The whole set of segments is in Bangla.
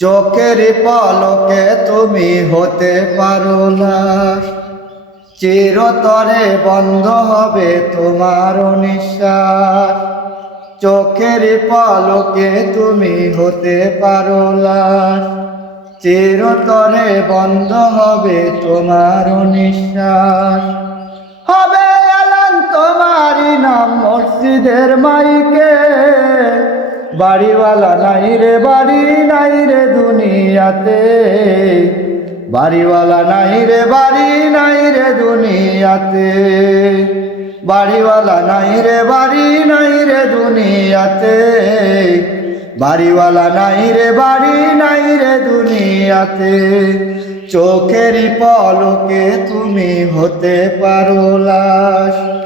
চোখের পলকে তুমি হতে পারো লাশ চিরতরে বন্ধ হবে তোমার নিঃশ্বাস। চোখের পলকে তুমি হতে পারো লাশ চিরতরে বন্ধ হবে তোমার নিঃশ্বাস। হবে এলান তোমারই নাম মসজিদের মাইকে। বাড়িওয়ালা নাই রে, বাড়ি নাই রে দুনিয়াতে। বাড়িওয়ালা নাই রে, বাড়ি নাই রে দুনিয়াতে। বাড়িওয়ালা নাই রে, বাড়ি নাই রে দুনিয়াতে। বাড়িওয়ালা নাই রে, বাড়ি নাই রে দুনিয়াতে। চোখেরই পলকে তুমি হতে পারো লাশ।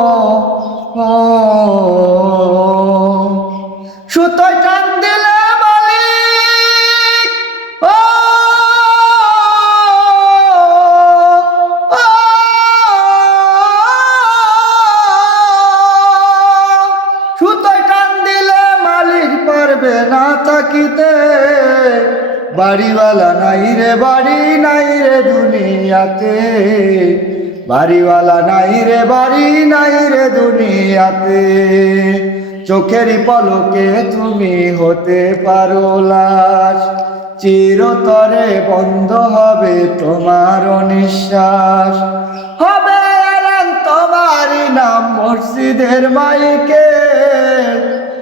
পারবে না তাকিতে। বাড়িওয়ালা নাই রে, বাড়ি নাই রে দুনিয়াতে। বাড়িওয়ালা নাই রে, বাড়ি নাই রে দুনিয়াতে। চোখেরই পলকে তুমি হতে পারো লাশ। চিরতরে বন্ধ হবে তোমার নিঃশ্বাস হবে তোমারই নাম মসজিদের মাইকে।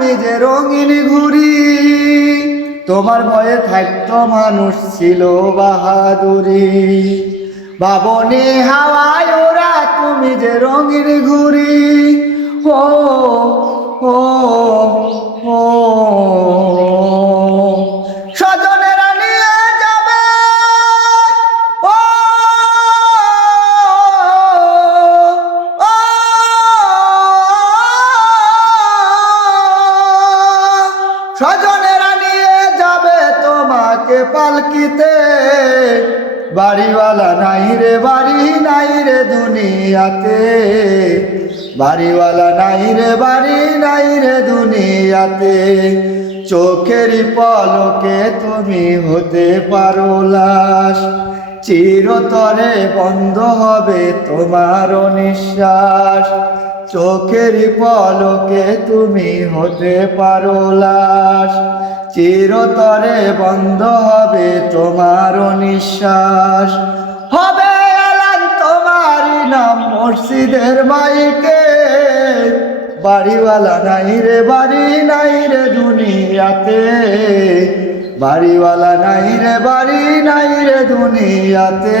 তুমি যে রঙিন ঘুরি তোমার ভয়ে থাকতো মানুষ ছিল বাহাদুরি। বাবনে হাওয়ায় ওরা, তুমি যে রঙিন ঘুরি স্বজনেরা নিয়ে যাবে তোমাকে পালকিতে। বাড়িওয়ালা নাই রে, বাড়ি নাই রে দুনিয়াতে। বাড়িওয়ালা নাই রে, বাড়ি নাই রে দুনিয়াতে। চোখের পলকে তুমি হতে পারো লাশ। চিরতরে বন্ধ হবে তোমার নিঃশ্বাস। চোখেরই পলকে তুমি হতে পারো লাশ। চিরতরে বন্ধ হবে তোমার নিঃশ্বাস। হবে তোমারই নাম মসজিদের মাইকে। বাড়িওয়ালা নাই রে, বাড়ি নাই রে দুনিয়াতে। বাড়িওয়ালা নাই রে, বাড়ি নাই রে দুনিয়াতে।